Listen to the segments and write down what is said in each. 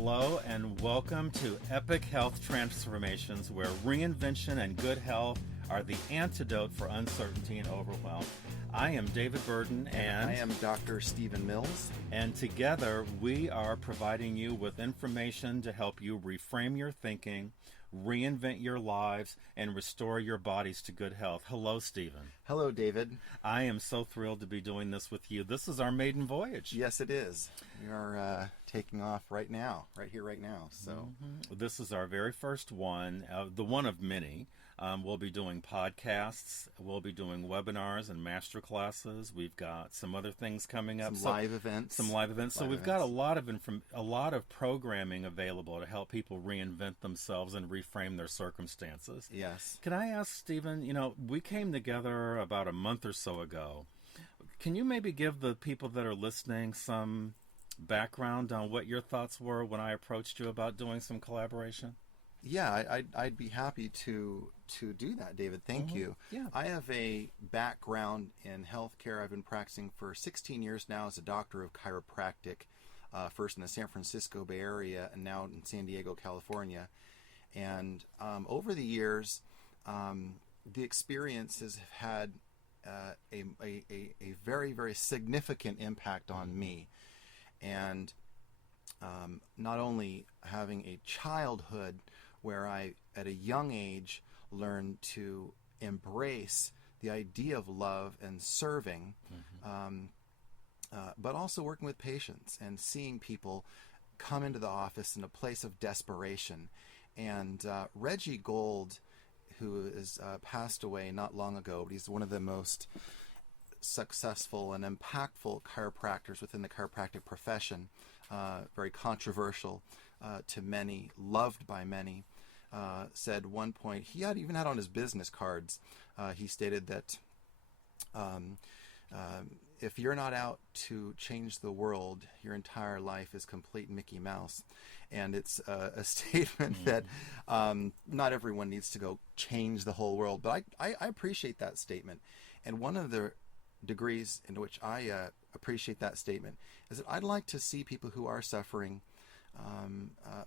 Hello and welcome to Epic Health Transformations, where reinvention and good health are the antidote for uncertainty and overwhelm. I am David Burden and I am Dr. Stephen Mills. And together we are providing you with information to help you reframe your thinking, reinvent your lives, and restore your bodies to good health. Hello, Stephen. Hello, David. I am so thrilled to be doing this with you. This is our maiden voyage. Yes, it is. We are taking off right now, right here, right now. So This is our very first one, the one of many. We'll be doing podcasts. We'll be doing webinars and master classes. We've got some other things coming up. Some live events. So we've got a lot of programming available to help people reinvent themselves and reframe their circumstances. Yes. Can I ask, Stephen, we came together about a month or so ago. Can you maybe give the people that are listening some background on what your thoughts were when I approached you about doing some collaboration? Yeah, I'd be happy to do that, David. Thank you. Yeah. I have a background in healthcare. I've been practicing for 16 years now as a doctor of chiropractic, first in the San Francisco Bay Area and now in San Diego, California. And over the years, the experiences have had a very, very significant impact on me. And not only having a childhood where I, at a young age, learned to embrace the idea of love and serving, but also working with patients and seeing people come into the office in a place of desperation. And Reggie Gold, who is passed away not long ago, but he's one of the most successful and impactful chiropractors within the chiropractic profession, very controversial to many, loved by many, said one point, he even had on his business cards, he stated that if you're not out to change the world, your entire life is complete Mickey Mouse. And it's a statement that not everyone needs to go change the whole world, but I appreciate that statement. And one of the degrees in which I appreciate that statement is that I'd like to see people who are suffering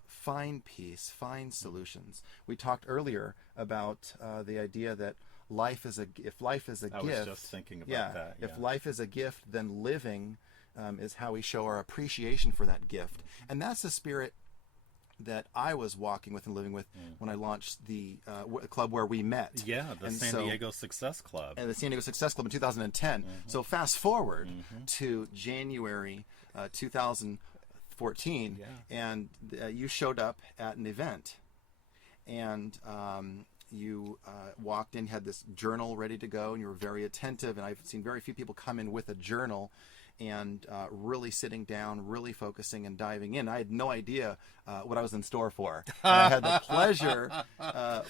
find peace, find solutions. We talked earlier about the idea that if life is a gift. I was just thinking about that. Yeah. If life is a gift, then living is how we show our appreciation for that gift. And that's the spirit that I was walking with and living with when I launched the club where we met. Yeah, the San Diego Success Club. And the San Diego Success Club in 2010. So fast forward to January 2014, and you showed up at an event. And you walked in, had this journal ready to go, and you were very attentive. And I've seen very few people come in with a journal and really sitting down, really focusing and diving in. I had no idea what I was in store for. I had the pleasure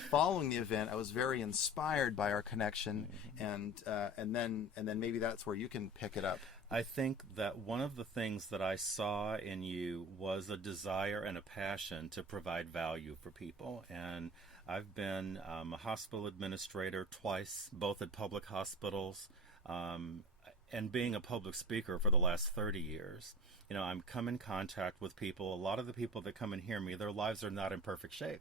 following the event. I was very inspired by our connection, and then maybe that's where you can pick it up. I think that one of the things that I saw in you was a desire and a passion to provide value for people. And I've been a hospital administrator twice, both at public hospitals, and being a public speaker for the last 30 years. I'm come in contact with people. A lot of the people that come and hear me, their lives are not in perfect shape.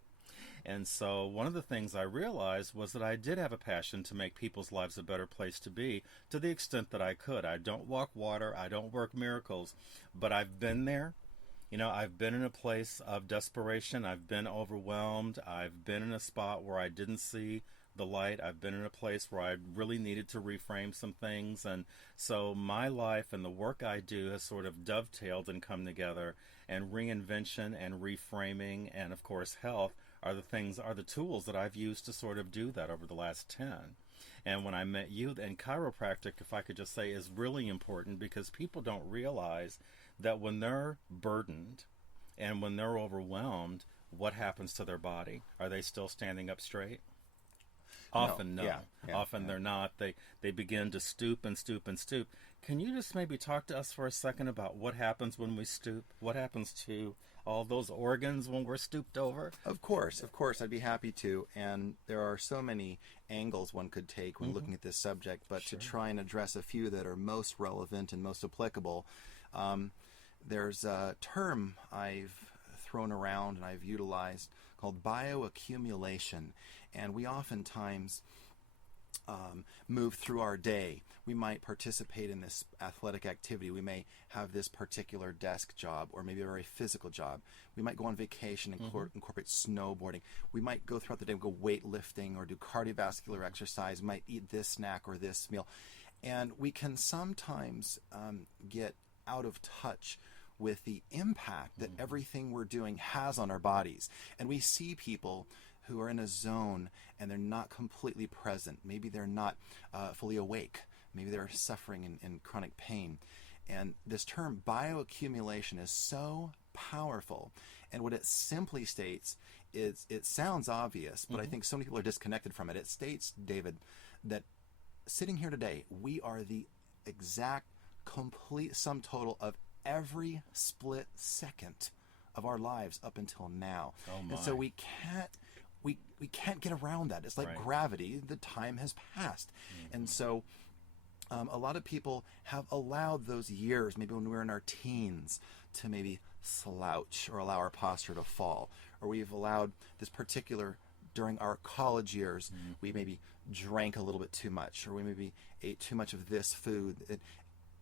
And so one of the things I realized was that I did have a passion to make people's lives a better place to be, to the extent that I could. I don't walk water, I don't work miracles, but I've been there. I've been in a place of desperation. I've been overwhelmed. I've been in a spot where I didn't see the light. I've been in a place where I really needed to reframe some things. And so my life and the work I do has sort of dovetailed and come together. And reinvention and reframing and, of course, health are the tools that I've used to sort of do that over the last 10. And when I met you, and chiropractic, if I could just say, is really important because people don't realize that when they're burdened and when they're overwhelmed, what happens to their body? Are they still standing up straight? Often no. Often they're not. They begin to stoop and stoop and stoop. Can you just maybe talk to us for a second about what happens when we stoop? What happens to all those organs when we're stooped over? Of course, I'd be happy to. And there are so many angles one could take when looking at this subject, but to try and address a few that are most relevant and most applicable, there's a term I've thrown around and I've utilized called bioaccumulation. And we oftentimes move through our day. We might participate in this athletic activity. We may have this particular desk job or maybe a very physical job. We might go on vacation and incorporate snowboarding. We might go throughout the day and go weightlifting or do cardiovascular exercise. We might eat this snack or this meal. And we can sometimes get out of touch with the impact that everything we're doing has on our bodies. And we see people who are in a zone and they're not completely present. Maybe they're not fully awake. Maybe they're suffering in chronic pain. And this term bioaccumulation is so powerful. And what it simply states is, it sounds obvious, but I think so many people are disconnected from it. It states, David, that sitting here today, we are the exact, complete sum total of every split second of our lives up until now. Oh my. And so we can't get around that. It's like gravity. The time has passed. And so a lot of people have allowed those years, maybe when we were in our teens, to maybe slouch or allow our posture to fall. Or we've allowed this particular, during our college years, we maybe drank a little bit too much, or we maybe ate too much of this food.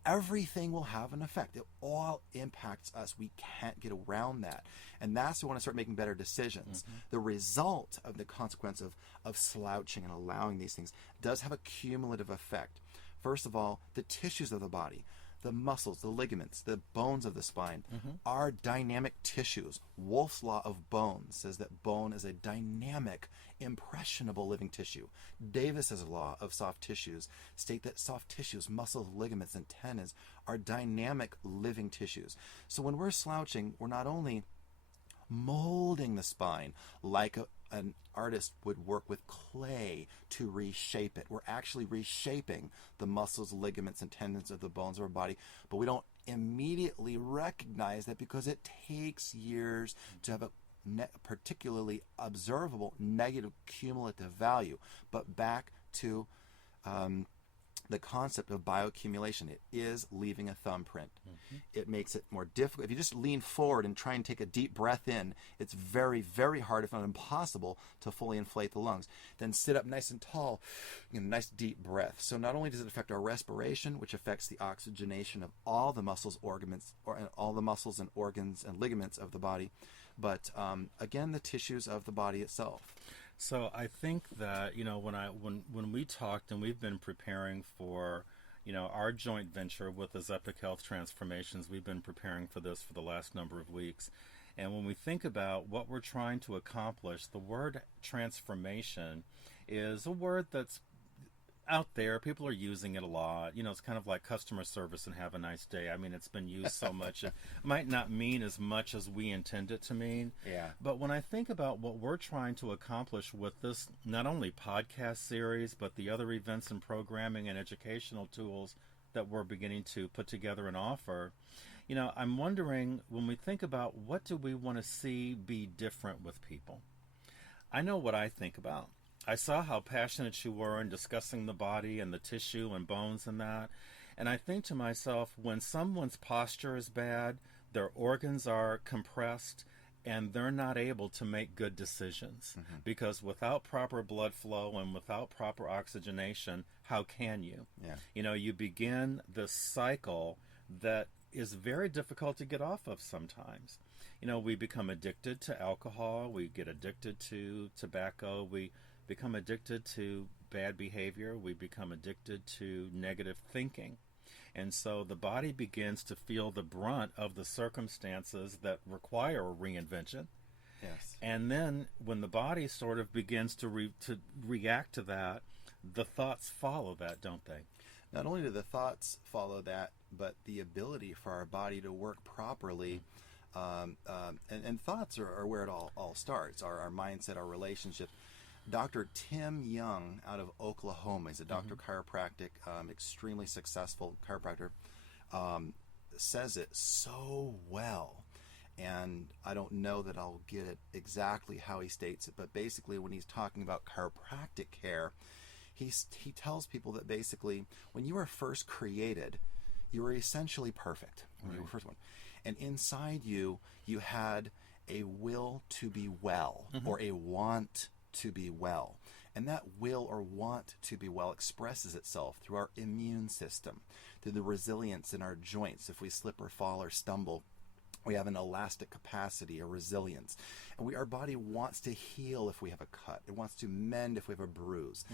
Everything will have an effect. It all impacts us. We can't get around that. And that's when we want to start making better decisions. The result of the consequence of slouching and allowing these things does have a cumulative effect. First of all, the tissues of the body, the muscles, the ligaments, the bones of the spine are dynamic tissues. Wolff's Law of Bones says that bone is a dynamic, impressionable living tissue. Davis's Law of Soft Tissues state that soft tissues, muscles, ligaments, and tendons are dynamic living tissues. So when we're slouching, we're not only molding the spine like an artist would work with clay to reshape it. We're actually reshaping the muscles, ligaments, and tendons of the bones of our body, but we don't immediately recognize that because it takes years to have a particularly observable negative cumulative value. But back to the concept of bioaccumulation. It is leaving a thumbprint. It makes it more difficult. If you just lean forward and try and take a deep breath in, it's very, very hard, if not impossible, to fully inflate the lungs. Then sit up nice and tall, nice deep breath. So not only does it affect our respiration, which affects the oxygenation of all the muscles, organs, all the muscles and organs and ligaments of the body, but again, the tissues of the body itself. So I think that, when we talked and we've been preparing for, our joint venture with the Zepic Health Transformations, we've been preparing for this for the last number of weeks. And when we think about what we're trying to accomplish, the word transformation is a word that's out there. People are using it a lot. It's kind of like customer service and have a nice day. I mean, it's been used so much. It might not mean as much as we intend it to mean. Yeah. But when I think about what we're trying to accomplish with this, not only podcast series, but the other events and programming and educational tools that we're beginning to put together and offer, I'm wondering, when we think about what do we want to see be different with people, I know what I think about. I saw how passionate you were in discussing the body and the tissue and bones and that. And I think to myself, when someone's posture is bad, their organs are compressed, and they're not able to make good decisions. Because without proper blood flow and without proper oxygenation, how can you? Yeah. You begin this cycle that is very difficult to get off of sometimes. We become addicted to alcohol. We get addicted to tobacco. We become addicted to bad behavior. We become addicted to negative thinking. And so the body begins to feel the brunt of the circumstances that require a reinvention. Yes. And then when the body sort of begins to react to that, the thoughts follow that, don't they? Not only do the thoughts follow that, but the ability for our body to work properly. And thoughts are where it all starts, our mindset, our relationship. Dr. Tim Young out of Oklahoma, he's a doctor of chiropractic, extremely successful chiropractor, says it so well. And I don't know that I'll get it exactly how he states it, but basically when he's talking about chiropractic care, he tells people that basically when you were first created, you were essentially perfect when you were first one. And inside you, you had a will to be well, or a want to be well. And that will or want to be well expresses itself through our immune system, through the resilience in our joints. If we slip or fall or stumble, we have an elastic capacity, a resilience. And our body wants to heal if we have a cut. It wants to mend if we have a bruise.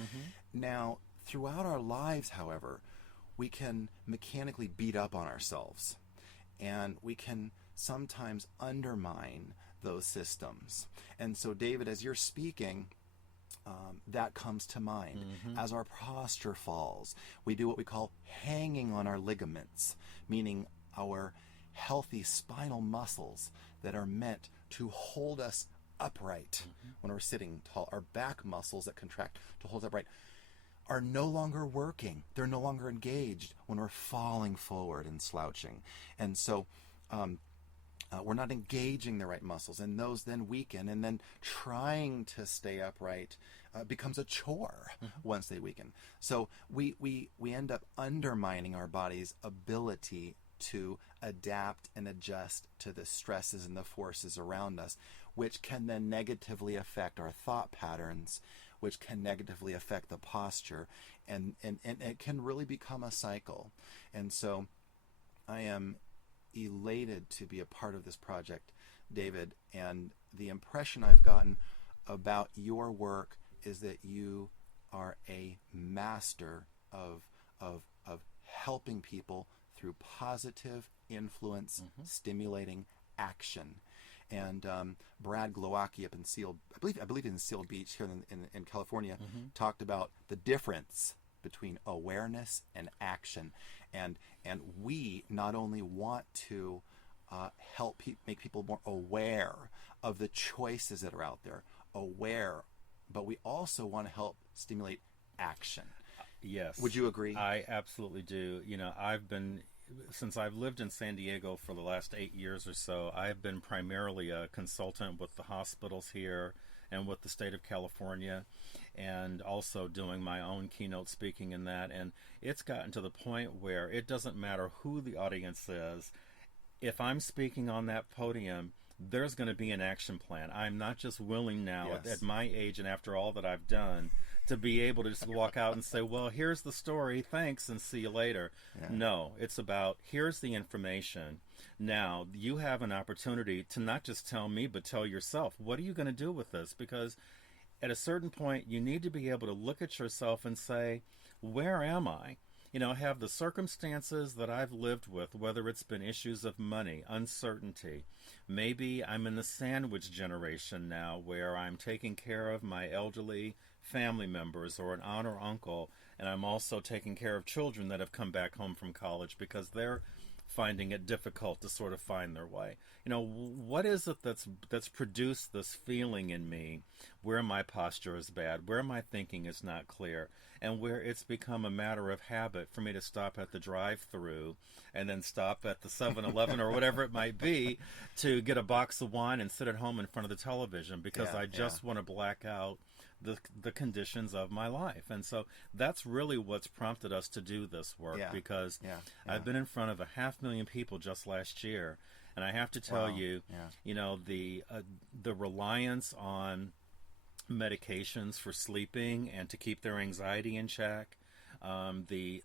Now, throughout our lives, however, we can mechanically beat up on ourselves. And we can sometimes undermine those systems. And so, David, as you're speaking, that comes to mind. As our posture falls, we do what we call hanging on our ligaments, meaning our healthy spinal muscles that are meant to hold us upright when we're sitting tall. Our back muscles that contract to hold us upright are no longer working. They're no longer engaged when we're falling forward and slouching. And so we're not engaging the right muscles, and those then weaken, and then trying to stay upright becomes a chore once they weaken. So we end up undermining our body's ability to adapt and adjust to the stresses and the forces around us, which can then negatively affect our thought patterns, which can negatively affect the posture, and it can really become a cycle. And so I am elated to be a part of this project, David, and the impression I've gotten about your work is that you are a master of helping people through positive influence, stimulating action. And Brad Glowacki up in I believe in Seal Beach here in California, talked about the difference between awareness and action. And we not only want to help make people more aware of the choices that are out there, but we also want to help stimulate action. Yes. Would you agree? I absolutely do. Since I've lived in San Diego for the last 8 years or so, I've been primarily a consultant with the hospitals here and with the state of California, and also doing my own keynote speaking in that. And it's gotten to the point where it doesn't matter who the audience is. If I'm speaking on that podium, there's going to be an action plan. I'm not just willing now at my age and after all that I've done to be able to just walk out and say, well, here's the story, thanks, and see you later. No, it's about, here's the information. Now, you have an opportunity to not just tell me, but tell yourself, what are you going to do with this? Because at a certain point, you need to be able to look at yourself and say, where am I? Have the circumstances that I've lived with, whether it's been issues of money, uncertainty. Maybe I'm in the sandwich generation now where I'm taking care of my elderly family members or an aunt or uncle, and I'm also taking care of children that have come back home from college because they're finding it difficult to sort of find their way. What is it that's produced this feeling in me where my posture is bad, where my thinking is not clear, and where it's become a matter of habit for me to stop at the drive-through and then stop at the 7-Eleven or whatever it might be to get a box of wine and sit at home in front of the television because I just want to black out the conditions of my life. And so that's really what's prompted us to do this work, because I've been in front of 500,000 people just last year, and I have to tell you, the reliance on medications for sleeping and to keep their anxiety in check, the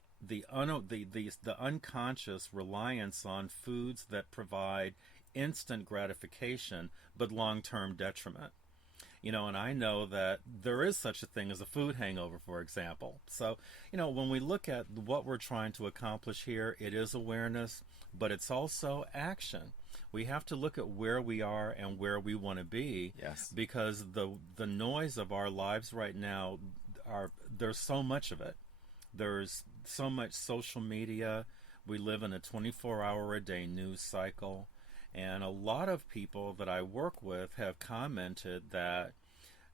unconscious reliance on foods that provide instant gratification but long-term detriment. And I know that there is such a thing as a food hangover, for example. So, when we look at what we're trying to accomplish here, it is awareness, but it's also action. We have to look at where we are and where we want to be, because the noise of our lives right now, there's so much of it. There's so much social media. We live in a 24-hour-a-day news cycle. And a lot of people that I work with have commented that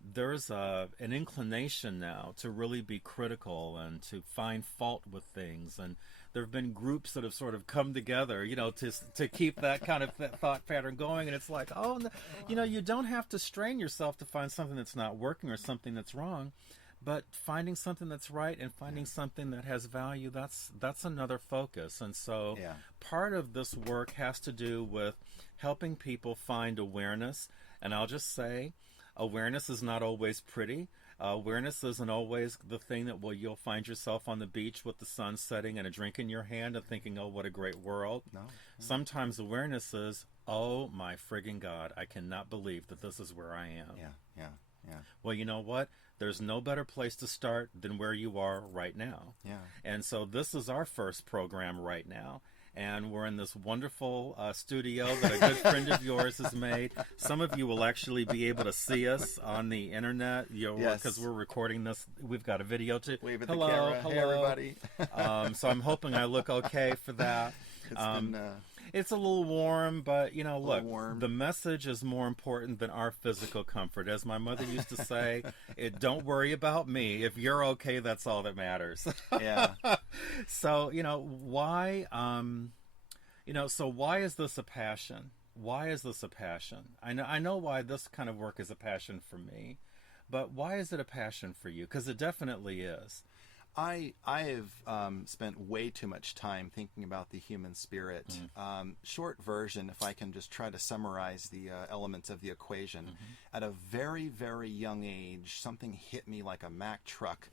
there's an inclination now to really be critical and to find fault with things. And there have been groups that have sort of come together, to keep that kind of thought pattern going. And it's like, you don't have to strain yourself to find something that's not working or something that's wrong. but finding something that's right and finding something that has value, that's another focus. And so part of this work has to do with helping people find awareness. And I'll just say, awareness is not always pretty. Awareness isn't always the thing that you'll find yourself on the beach with the sun setting and a drink in your hand and thinking, oh, what a great world. No. Sometimes awareness is, oh my friggin' God, I cannot believe that this is where I am. Yeah. Well, you know what? There's no better place to start than where you are right now. Yeah. And so this is our first program right now. And we're in this wonderful studio that a good friend of yours has made. Some of you will actually be able to see us on the internet, because we're recording this. We've got a video too. Wave at the camera. Hey, everybody. So I'm hoping I look okay for that. It's a little warm, but, look, the message is more important than our physical comfort. As my mother used to say, don't worry about me. If you're okay, that's all that matters. Yeah. So, why, so why is this a passion? Why is this a passion? I know why this kind of work is a passion for me, but why is it a passion for you? Because it definitely is. I have spent way too much time thinking about the human spirit. Short version, if I can just try to summarize the elements of the equation. At a very, very young age, something hit me like a Mack truck,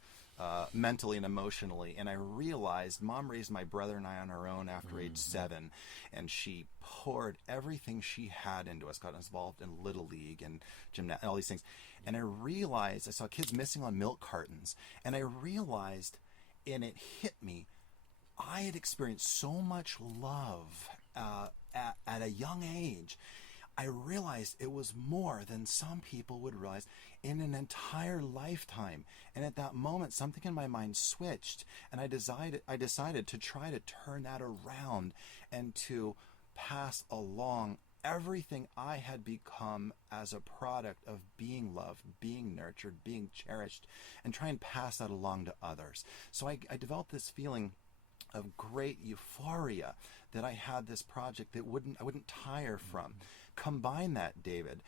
mentally and emotionally, and I realized Mom raised my brother and I on her own after age 7, and she poured everything she had into us, got us involved in Little League and gymnastics, all these things. And I realized, I saw kids missing on milk cartons, and I realized, and it hit me, I had experienced so much love at a young age. I realized it was more than some people would realize in an entire lifetime. And at that moment, something in my mind switched, and I decided to try to turn that around and to pass along everything I had become as a product of being loved, being nurtured, being cherished, and try and pass that along to others. So I developed this feeling of great euphoria that I had this project that I wouldn't tire from. Combine that, David,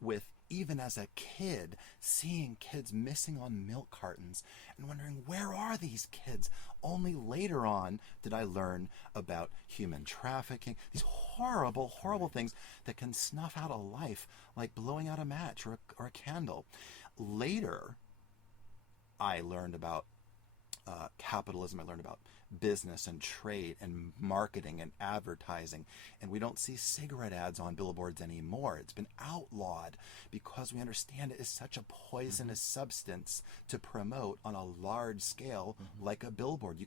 with even as a kid, seeing kids missing on milk cartons and wondering, where are these kids? Only later on did I learn about human trafficking, these horrible, horrible things that can snuff out a life like blowing out a match or a candle. Later, I learned about capitalism. I learned about business and trade and marketing and advertising, and we don't see cigarette ads on billboards anymore. It's been outlawed because we understand it is such a poisonous substance to promote on a large scale like a billboard.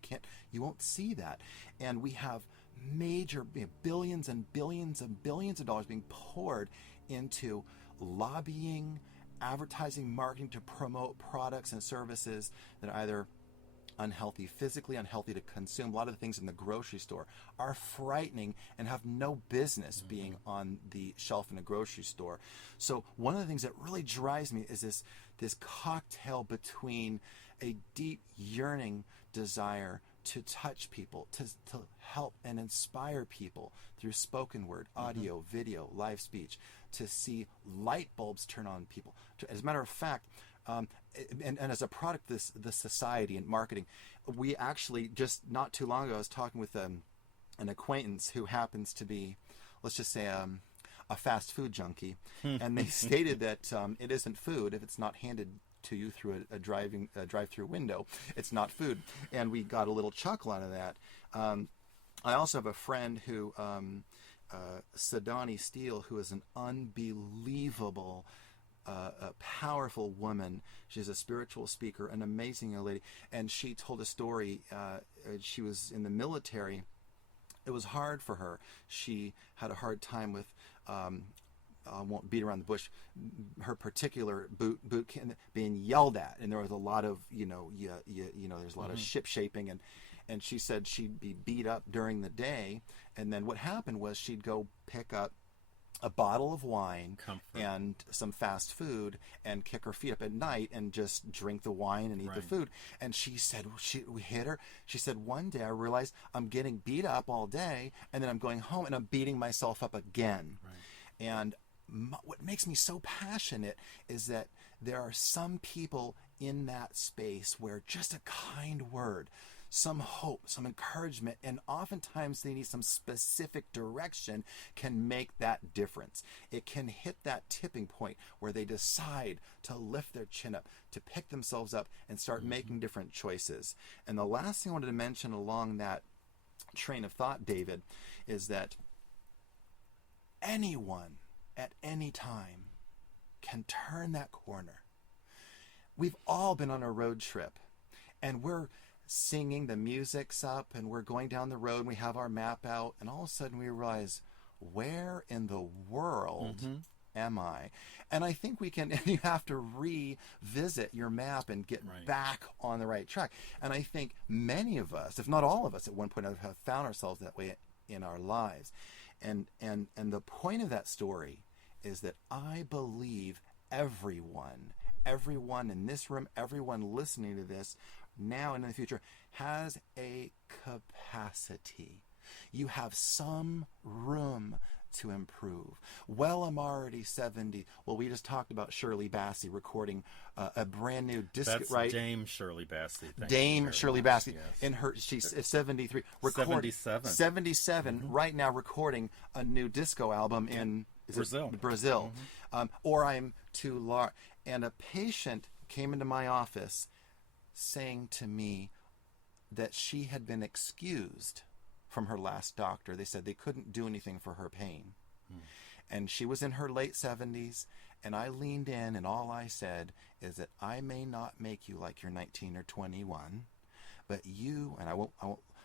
You won't see that. And we have major billions and billions and billions of dollars being poured into lobbying, advertising, marketing to promote products and services that are either unhealthy physically, unhealthy to consume. A lot of the things in the grocery store are frightening and have no business being on the shelf in a grocery store. So one of the things that really drives me is this cocktail between a deep yearning desire to touch people, to help and inspire people through spoken word, audio, video, live speech, to see light bulbs turn on people. As a matter of fact, and as a product of this society and marketing, we actually just not too long ago, I was talking with an acquaintance who happens to be, let's just say, a fast food junkie, and they stated that it isn't food if it's not handed to you through a drive-through window. It's not food, and we got a little chuckle out of that. I also have a friend who, Sadani Steele, who is an unbelievable, a powerful woman. She's a spiritual speaker, an amazing young lady, and she told a story. She was in the military. It was hard for her. She had a hard time with, I won't beat around the bush, her particular boot camp being yelled at, and there was a lot of, there's a lot of ship shaping, and she said she'd be beat up during the day, and then what happened was she'd go pick up a bottle of wine and some fast food and kick her feet up at night and just drink the wine and eat the food. And she said, we hit her. She said, one day I realized I'm getting beat up all day, and then I'm going home and I'm beating myself up again. And what makes me so passionate is that there are some people in that space where just a kind word, some hope, some encouragement, and oftentimes they need some specific direction can make that difference. It can hit that tipping point where they decide to lift their chin up, to pick themselves up and start making different choices. And the last thing I wanted to mention along that train of thought, David, is that anyone at any time can turn that corner. We've all been on a road trip and we're singing, the music's up, and we're going down the road and we have our map out, and all of a sudden we realize, where in the world am I? And I think we can, you have to revisit your map and get back on the right track. And I think many of us, if not all of us at one point, have found ourselves that way in our lives. And the point of that story is that I believe everyone in this room, everyone listening to this now and in the future has a capacity. You have some room to improve. Well, I'm already 70. Well, we just talked about Shirley Bassey recording a brand new disc, That's right? Dame Shirley Bassey. Dame Shirley Bassey. In her, she's 73. 77 right now, recording a new disco album in Brazil. Or I'm too large. And a patient came into my office saying to me that she had been excused from her last doctor. They said they couldn't do anything for her pain. And she was in her late 70s, and I leaned in, and all I said is that I may not make you like you're 19 or 21, but you, and I won't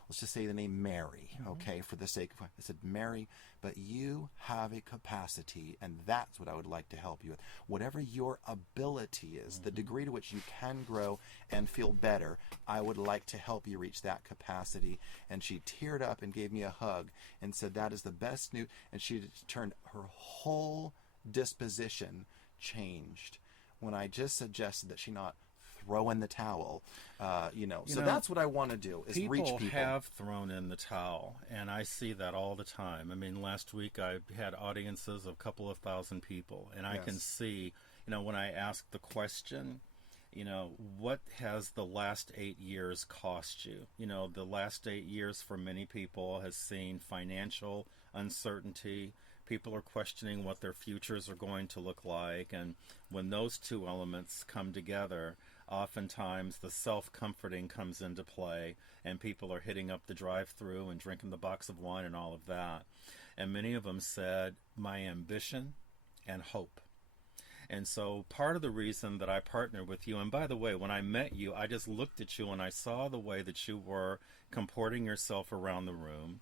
let's just say the name Mary, okay, for the sake of, I said, Mary, but you have a capacity, and that's what I would like to help you with. Whatever your ability is, the degree to which you can grow and feel better, I would like to help you reach that capacity. And she teared up and gave me a hug and said, that is the best news. And she turned, her whole disposition changed when I just suggested that she not throw in the towel, So that's what I want to do, is reach people. People have thrown in the towel, and I see that all the time. I mean, last week I had audiences of a couple of thousand people, and I can see, when I ask the question, what has the last 8 years cost you? The last 8 years for many people has seen financial uncertainty. People are questioning what their futures are going to look like, and when those two elements come together, oftentimes the self-comforting comes into play, and people are hitting up the drive-thru and drinking the box of wine and all of that. And many of them said, my ambition and hope. And so part of the reason that I partner with you, and by the way, when I met you, I just looked at you and I saw the way that you were comporting yourself around the room.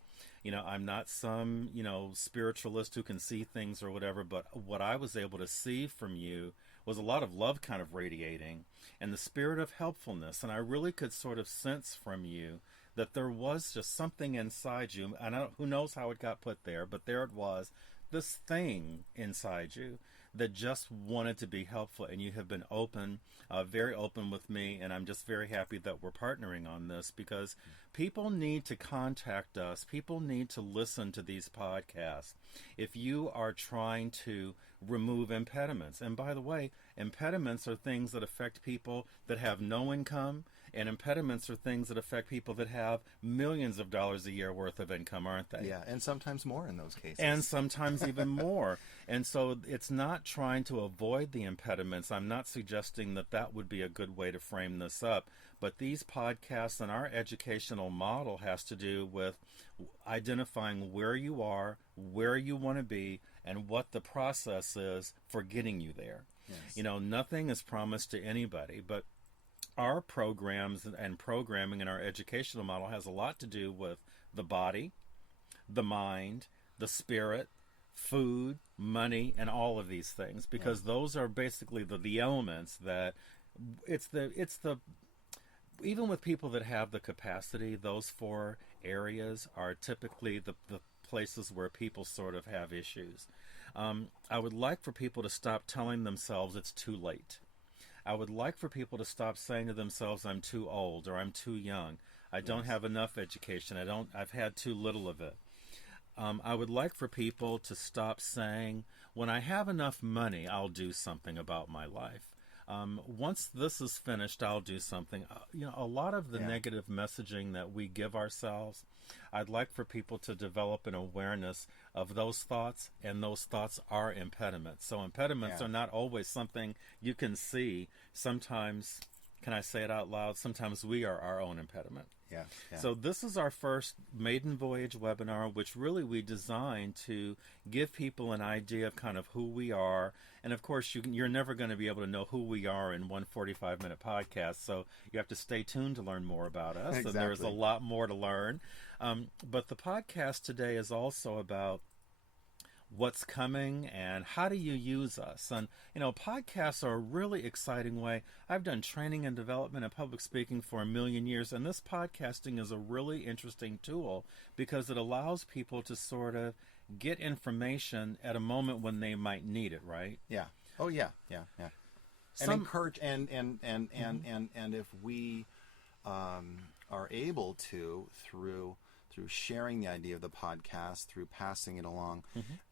I'm not some, spiritualist who can see things or whatever, but what I was able to see from you was a lot of love kind of radiating and the spirit of helpfulness. And I really could sort of sense from you that there was just something inside you. And who knows how it got put there, but there it was, this thing inside you that just wanted to be helpful. And you have been open, very open with me. And I'm just very happy that we're partnering on this, because people need to contact us. People need to listen to these podcasts. If you are trying to remove impediments, and by the way, impediments are things that affect people that have no income, and impediments are things that affect people that have millions of dollars a year worth of income, aren't they? Yeah, and sometimes more in those cases. And sometimes even more. And so it's not trying to avoid the impediments. I'm not suggesting that that would be a good way to frame this up. But these podcasts and our educational model has to do with identifying where you are, where you want to be, and what the process is for getting you there. Yes. Nothing is promised to anybody, but our programs and programming in our educational model has a lot to do with the body, the mind, the spirit, food, money, and all of these things, because those are basically the elements that it's the even with people that have the capacity, those four areas are typically the places where people sort of have issues. I would like for people to stop telling themselves it's too late. I would like for people to stop saying to themselves, I'm too old, or I'm too young. I don't have enough education. I've had too little of it. I would like for people to stop saying, when I have enough money, I'll do something about my life. Once this is finished, I'll do something. A lot of the negative messaging that we give ourselves, I'd like for people to develop an awareness of those thoughts, and those thoughts are impediments. So impediments are not always something you can see. Sometimes, can I say it out loud? Sometimes we are our own impediment. Yeah. So this is our first maiden voyage webinar, which really we designed to give people an idea of kind of who we are. And of course, you're never going to be able to know who we are in one 45-minute podcast. So you have to stay tuned to learn more about us. Exactly. So there's a lot more to learn. But the podcast today is also about what's coming and how do you use us. And podcasts are a really exciting way. I've done training and development and public speaking for 1,000,000 years, and this podcasting is a really interesting tool because it allows people to sort of get information at a moment when they might need it, right? Yeah. Oh yeah. And encourage and if we are able to through sharing the idea of the podcast, through passing it along,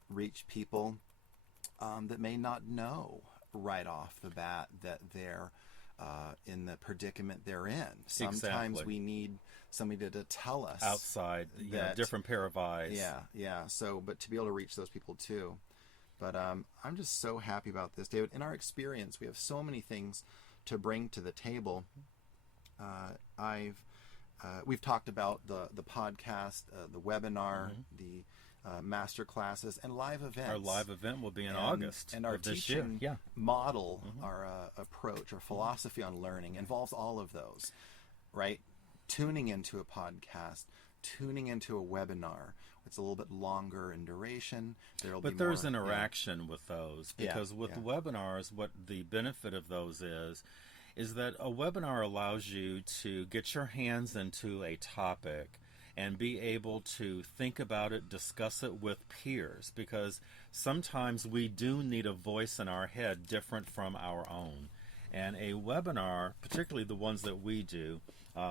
reach people that may not know right off the bat that they're in the predicament they're in. Sometimes we need somebody to tell us outside, that, different pair of eyes. Yeah. So, but to be able to reach those people too. But I'm just so happy about this, David. In our experience, we have so many things to bring to the table. We've talked about the podcast, the webinar, the master classes, and live events. Our live event will be in August and our of this teaching year. model, our approach, our philosophy on learning involves all of those, right? Tuning into a podcast, tuning into a webinar. It's a little bit longer in duration. But there's interaction with those, because with webinars, what the benefit of those is that a webinar allows you to get your hands into a topic and be able to think about it, discuss it with peers, because sometimes we do need a voice in our head different from our own. And a webinar, particularly the ones that we do,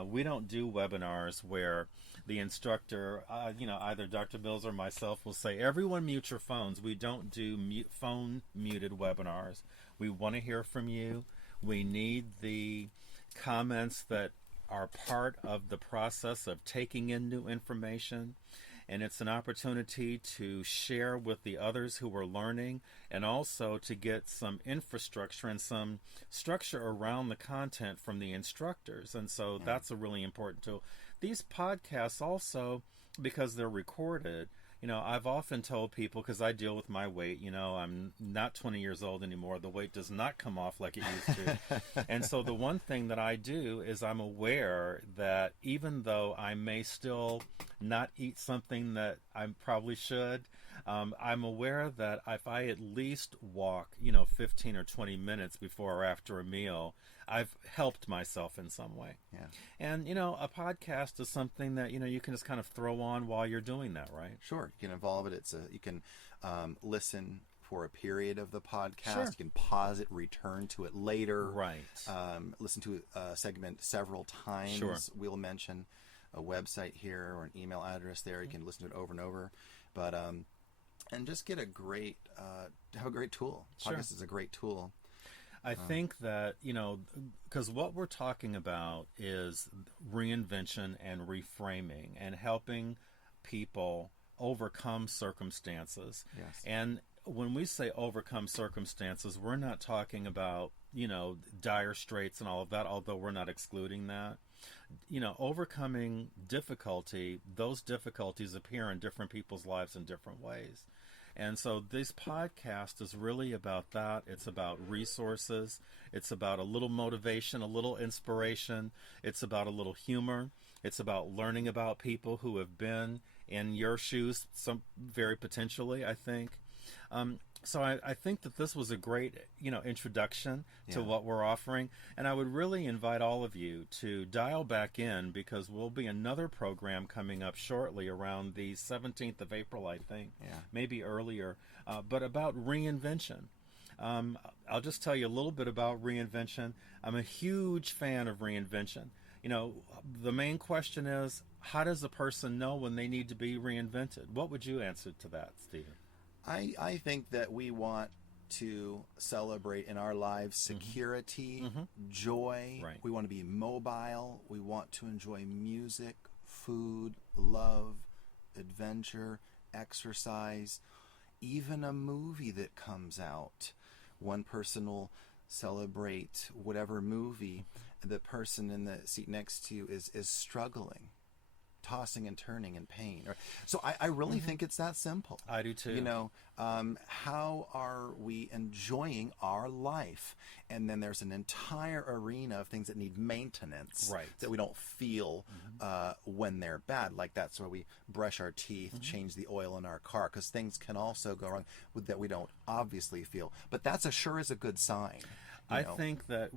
we don't do webinars where the instructor, either Dr. Mills or myself will say, everyone mute your phones. We don't do phone muted webinars. We want to hear from you. We need the comments that are part of the process of taking in new information. And it's an opportunity to share with the others who are learning, and also to get some infrastructure and some structure around the content from the instructors. And so that's a really important tool. These podcasts also, because they're recorded, I've often told people, because I deal with my weight, I'm not 20 years old anymore. The weight does not come off like it used to. And so the one thing that I do is I'm aware that even though I may still not eat something that I probably should, I'm aware that if I at least walk, 15 or 20 minutes before or after a meal, I've helped myself in some way. Yeah. And, a podcast is something that, you can just kind of throw on while you're doing that, right? Sure. You can involve it. You can listen for a period of the podcast. Sure. You can pause it, return to it later. Right. Listen to a segment several times. Sure. We'll mention a website here or an email address there. You can listen to it over and over. But, and just get have a great tool. Podcast is a great tool. I think that, because what we're talking about is reinvention and reframing and helping people overcome circumstances. Yes. And when we say overcome circumstances, we're not talking about, dire straits and all of that, although we're not excluding that. Overcoming difficulty, those difficulties appear in different people's lives in different ways. And so this podcast is really about that. It's about resources. It's about a little motivation, a little inspiration. It's about a little humor. It's about learning about people who have been in your shoes, some very potentially, I think. So I think that this was a great, introduction to what we're offering. And I would really invite all of you to dial back in, because we'll be another program coming up shortly around the 17th of April, I think, maybe earlier, but about reinvention. I'll just tell you a little bit about reinvention. I'm a huge fan of reinvention. the main question is, how does a person know when they need to be reinvented? What would you answer to that, Stephen? I think that we want to celebrate in our lives security, joy. Right. We want to be mobile. We want to enjoy music, food, love, adventure, exercise, even a movie that comes out. One person will celebrate whatever movie the person in the seat next to you is struggling, tossing and turning in pain. So I really think it's that simple. I do too. How are we enjoying our life? And then there's an entire arena of things that need maintenance, right, that we don't feel when they're bad. Like that's where we brush our teeth, change the oil in our car, because things can also go wrong that we don't obviously feel. But that's sure is a good sign. I think that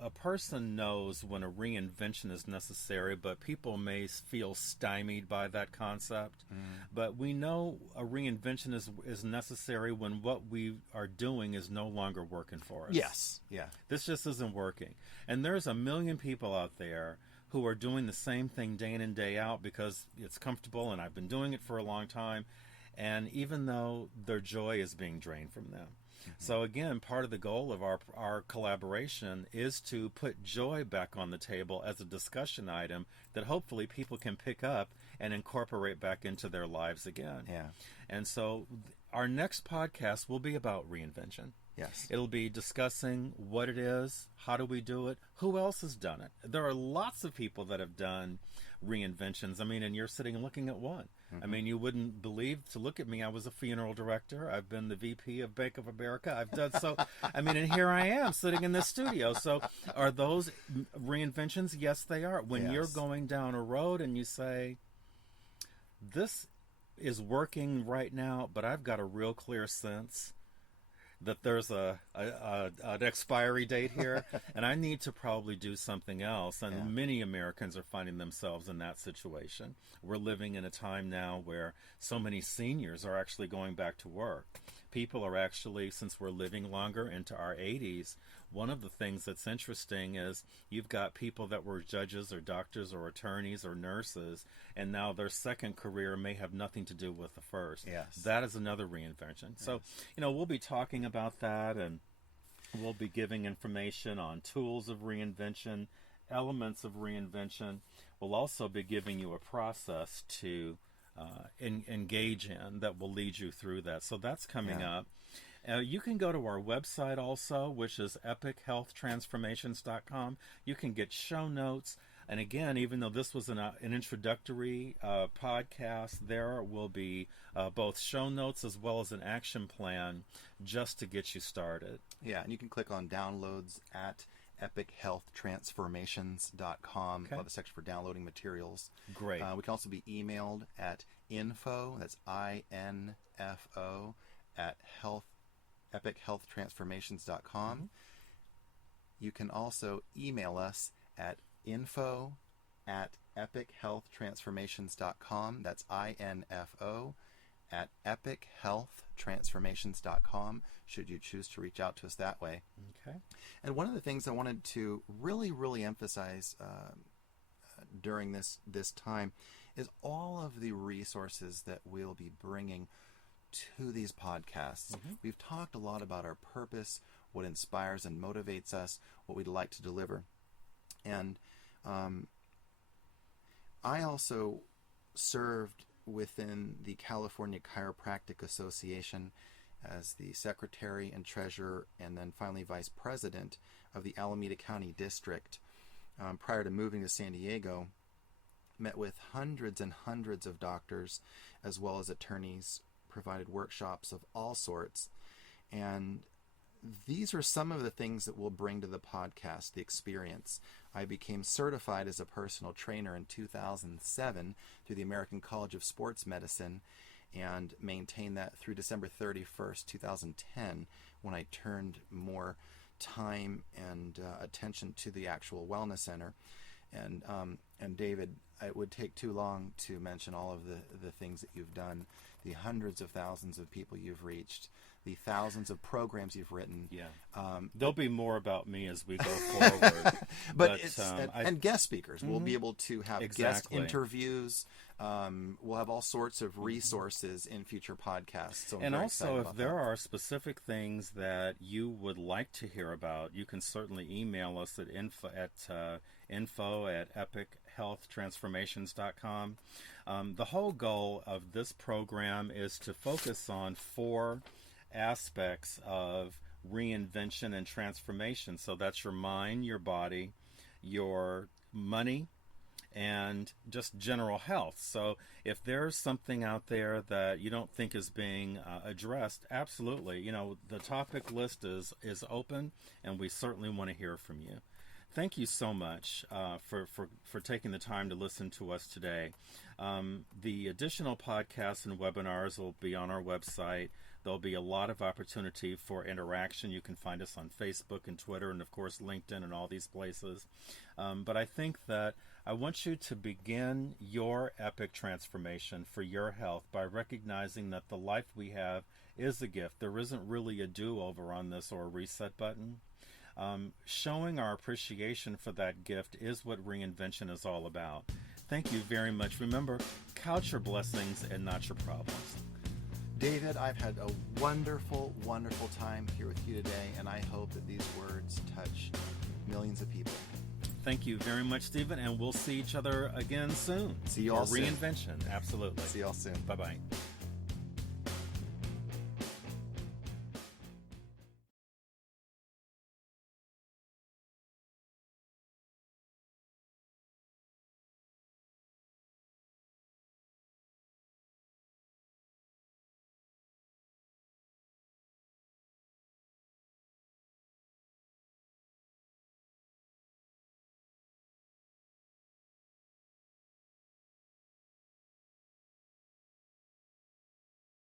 a person knows when a reinvention is necessary, but people may feel stymied by that concept. But we know a reinvention is necessary when what we are doing is no longer working for us. Yes. Yeah. This just isn't working. And there's a million people out there who are doing the same thing day in and day out because it's comfortable, and I've been doing it for a long time. And even though their joy is being drained from them. So again, part of the goal of our collaboration is to put joy back on the table as a discussion item that hopefully people can pick up and incorporate back into their lives again. Yeah. And so our next podcast will be about reinvention. Yes. It'll be discussing what it is, how do we do it, who else has done it. There are lots of people that have done reinventions. I mean, and you're sitting and looking at one. I mean, you wouldn't believe, to look at me, I was a funeral director. I've been the VP of Bank of America. I've done so. I mean, and here I am sitting in this studio. So are those reinventions? Yes, they are. When you're going down a road and you say, this is working right now, but I've got a real clear sense that there's an expiry date here, and I need to probably do something else. And many Americans are finding themselves in that situation. We're living in a time now where so many seniors are actually going back to work. People are actually, since we're living longer into our 80s, one of the things that's interesting is you've got people that were judges or doctors or attorneys or nurses, and now their second career may have nothing to do with the first. Yes. That is another reinvention. Yes. So, we'll be talking about that, and we'll be giving information on tools of reinvention, elements of reinvention. We'll also be giving you a process to engage in that will lead you through that. So that's coming up. You can go to our website also, which is epichealthtransformations.com. You can get show notes. And again, even though this was an introductory podcast, there will be both show notes as well as an action plan just to get you started. Yeah, and you can click on downloads at epichealthtransformations.com. We'll have a section for downloading materials. Great. We can also be emailed at info, that's INFO, at epichealthtransformations.com. You can also email us at info at epichealthtransformations.com. That's INFO at epichealthtransformations.com, should you choose to reach out to us that way. Okay. And one of the things I wanted to really emphasize during this time is all of the resources that we'll be bringing to these podcasts. We've talked a lot about our purpose, what inspires and motivates us, what we'd like to deliver. And I also served within the California Chiropractic Association as the secretary and treasurer, and then finally vice president of the Alameda County District. Prior to moving to San Diego, met with hundreds and hundreds of doctors as well as attorneys, provided workshops of all sorts. And these are some of the things that we'll bring to the podcast, the experience. I became certified as a personal trainer in 2007 through the American College of Sports Medicine, and maintained that through December 31st, 2010, when I turned more time and attention to the actual wellness center. And David, it would take too long to mention all of the things that you've done the hundreds of thousands of people you've reached, the thousands of programs you've written. Yeah. There'll be more about me as we go forward. but and guest speakers. We'll be able to have guest interviews. We'll have all sorts of resources in future podcasts. So and also, if there are specific things that you would like to hear about, you can certainly email us at info@epichealthtransformations.com. The whole goal of this program is to focus on 4 aspects of reinvention and transformation. So that's your mind, your body, your money, and just general health. So if there's something out there that you don't think is being addressed, absolutely, the topic list is open, and we certainly want to hear from you. Thank you so much for taking the time to listen to us today. The additional podcasts and webinars will be on our website. There'll be a lot of opportunity for interaction. You can find us on Facebook and Twitter and, of course, LinkedIn and all these places. But I think that I want you to begin your epic transformation for your health by recognizing that the life we have is a gift. There isn't really a do-over on this or a reset button. Showing our appreciation for that gift is what reinvention is all about. Thank you very much. Remember, count your blessings and not your problems. David, I've had a wonderful, wonderful time here with you today, and I hope that these words touch millions of people. Thank you very much, Stephen, and we'll see each other again soon. See you all soon. Reinvention, absolutely. See you all soon. Bye-bye.